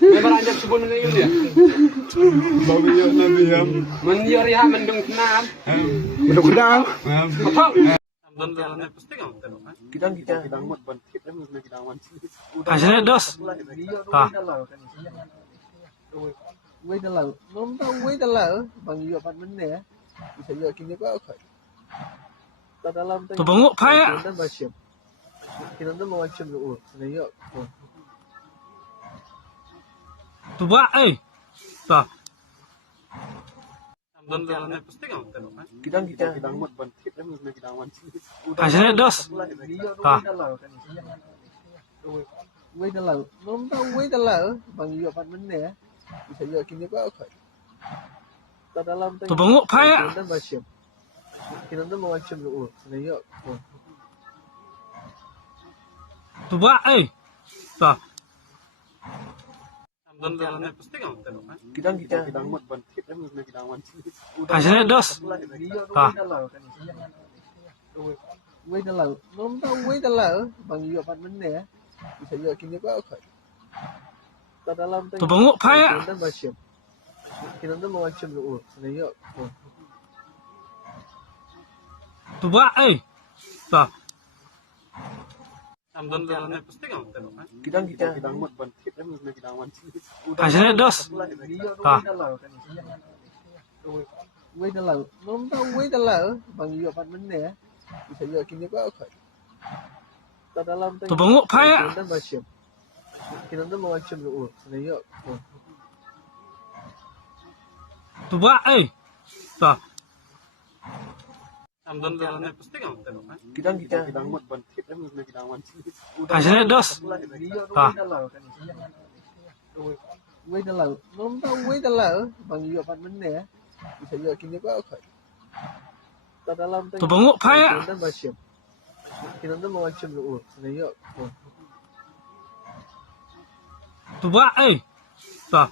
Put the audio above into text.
Memang ada sebelum ini dia. Bagi yo nabi ham. Menyori ha mendung kenam. Mendung kenal. Apa? Kita mut ban tip dan kita wan. Hasilnya dos. Ah. Quay ta lỡ, nó tao quay ta lỡ bằng nhiều bạn vấn đề thì giờ kinh tế có khởi ta đã làm Tu bengok pai ah. dan macam kita tu mau macam tu ni yo Tu buat Bah. Kita mut ban tip dan kita wan. Hasilnya dos. Ah. quay ta lỡ, nó tao quay ta lỡ bằng nhiều bạn vấn đề thì giờ kinh tế có khởi ta đã làm Tu bengok pai ah. dan macam kita tu mau macam tu ni yo Tu buat Bah. Kita mut ban tip dan kita wan. Hasilnya dos. Ah. quay ta lỡ, nó tao quay ta lỡ bằng nhiều bạn vấn đề thì giờ kinh tế có khởi ta đã làm Tu bengok pai ah. dan macam kita tu mau macam tu ni yo Tu buat Bah. Kita mut ban tip dan kita wan. Hasilnya dos. Ah. quay ta lỡ, nó tao quay ta lỡ bằng nhiều bạn vấn đề thì giờ kinh tế có khởi ta đã làm Tu bengok pai ah. dan macam kita tu mau macam tu ni yo Tu buat Bah. Kita mut ban tip dan kita wan. Hasilnya dos. Ah. quay ta lỡ, nó tao quay ta lỡ bằng nhiều bạn vấn đề thì giờ kinh tế có khởi ta đã làm Tu bengok pai ah. dan macam kita tu mau macam tu ni yo Tu buat Bah.